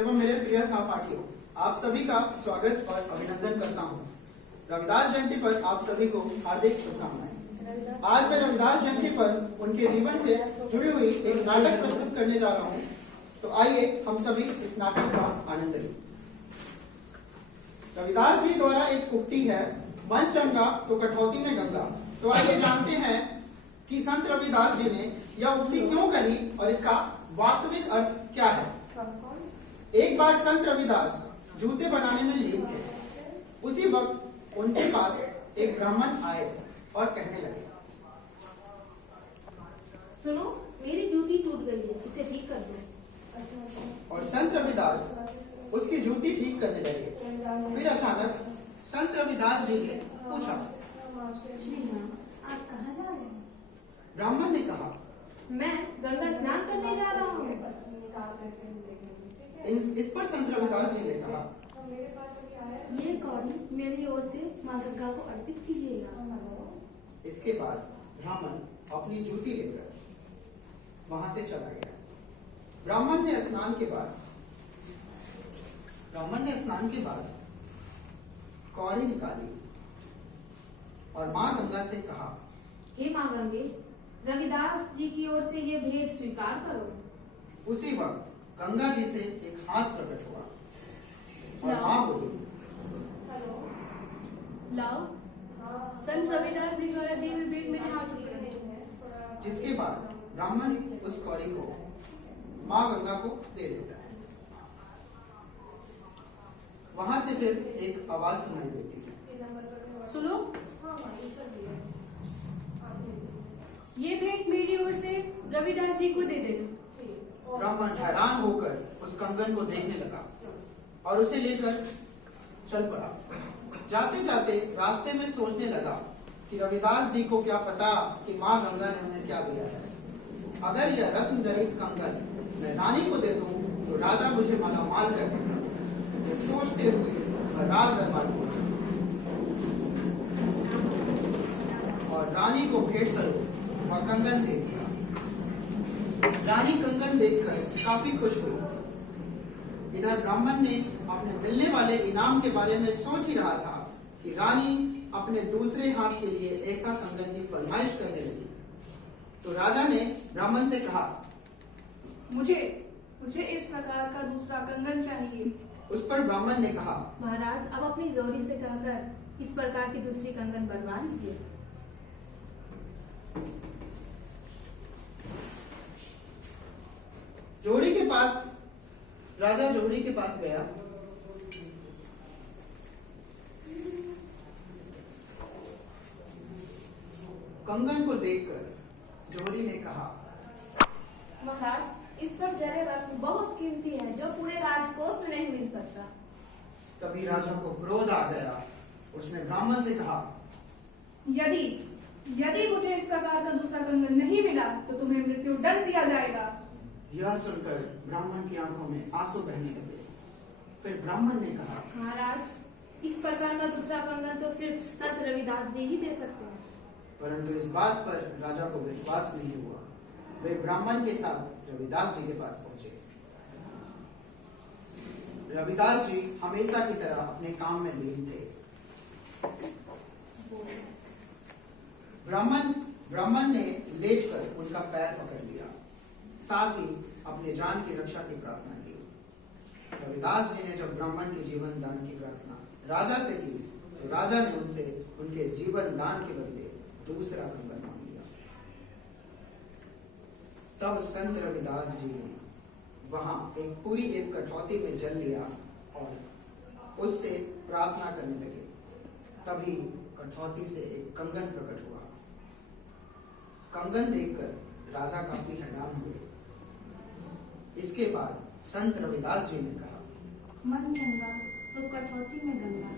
एवं मेरे प्रिय सहपाठियों, आप सभी का स्वागत और अभिनंदन करता हूँ। रविदास जयंती पर आप सभी को हार्दिक शुभकामनाएं। आज मैं रविदास जयंती पर उनके जीवन से जुड़ी हुई एक नाटक प्रस्तुत करने जा रहा हूँ। तो आइए हम सभी इस नाटक का आनंद लें। रविदास जी द्वारा एक उक्ति है, मन चंगा तो कठौती में गंगा। तो आइए जानते हैं कि संत रविदास जी ने यह उक्ति क्यों कही और इसका वास्तविक अर्थ क्या है। एक बार संत रविदास जूते बनाने में लीन थे। उसी वक्त उनके पास एक ब्राह्मण आए और कहने लगे, सुनो, मेरी जूती टूट गई है, इसे ठीक कर दो। और संत रविदास उसकी जूती ठीक करने लगे। फिर अचानक संत रविदास जी ने पूछा, आप कहाँ जा रहे हैं? ब्राह्मण ने कहा, मैं गंगा स्नान करने जा रहा हूँ। इस पर संत रविदास जी ने कहा, ये कौड़ी मेरी ओर से माँ गंगा को अर्पित कीजिएगा। इसके बाद ब्राह्मण अपनी जूती लेकर वहां से चला गया। ब्राह्मण ने स्नान के बाद कौड़ी निकाली और माँ गंगा से कहा, हे माँ गंगे, रविदास जी की ओर से ये भेंट स्वीकार करो। उसी वक्त गंगा जी से एक हाथ प्रकट हुआ और माँ बोली, लाओ, संत रविदास जी द्वारा दी हुई भेंट मेरे हाथ में। जिसके बाद ब्राह्मण उस कौड़ी को माँ गंगा को दे देता है। वहां से फिर एक आवाज सुनाई देती है, सुनो, ये भेंट मेरी ओर से रविदास जी को दे देना। ब्राह्मण हैरान होकर उस कंगन को देखने लगा और उसे लेकर चल पड़ा। जाते जाते रास्ते में सोचने लगा कि रविदास जी को क्या पता कि माँ गंगा ने उन्हें क्या दिया है। अगर यह रत्न जड़ित कंगन मैं रानी को दे दूं तो राजा मुझे मालामाल कर देगा। ये सोचते हुए वह राज दरबार पहुंचा और रानी को भेंट स्वरूप वह कंगन दे दिया। रानी कंगन देखकर काफी खुश हुई। इधर ब्राह्मण ने अपने मिलने वाले इनाम के बारे में सोच ही रहा था कि रानी अपने दूसरे हाथ के लिए ऐसा कंगन की फरमाइश करने लगी। तो राजा ने ब्राह्मण से कहा, मुझे इस प्रकार का दूसरा कंगन चाहिए। उस पर ब्राह्मण ने कहा, महाराज, अब अपनी जोरी से कहकर इस प्रकार की दूसरी कंगन बनवा लीजिए। राजा जोहरी के पास गया। कंगन को देखकर जोहरी ने कहा, महाराज, इस पर जड़े रत्न बहुत कीमती है, जो पूरे राजकोष में नहीं मिल सकता। तभी राजा को क्रोध आ गया। उसने ब्राह्मण से कहा, यदि मुझे इस प्रकार का दूसरा कंगन नहीं मिला तो तुम्हें मृत्यु दंड दिया जाएगा। यह सुनकर ब्राह्मण की आंखों में आंसू बहने लगे। फिर ब्राह्मण ने कहा, महाराज, इस प्रकार का दूसरा कंगन तो सिर्फ संत रविदास जी ही दे सकते हैं। परंतु इस बात पर राजा को विश्वास नहीं हुआ। वे ब्राह्मण के साथ रविदास जी के पास पहुंचे। रविदास जी हमेशा की तरह अपने काम में लीन थे। ब्राह्मण ने लेटकर उनका पैर पकड़ लिया, साथ ही अपने जान की रक्षा की प्रार्थना की। रविदास जी ने जब ब्राह्मण के जीवन दान की प्रार्थना राजा से की तो राजा ने उनसे उनके जीवन दान के बदले दूसरा कंगन मांग लिया। तब संत रविदास जी ने वहां एक कठौती में जल लिया और उससे प्रार्थना करने लगे। तभी कठौती से एक कंगन प्रकट हुआ। कंगन देखकर राजा काफी हैरान हुए। इसके बाद संत रविदास जी ने कहा, मन चंगा तो कठौती में गंगा।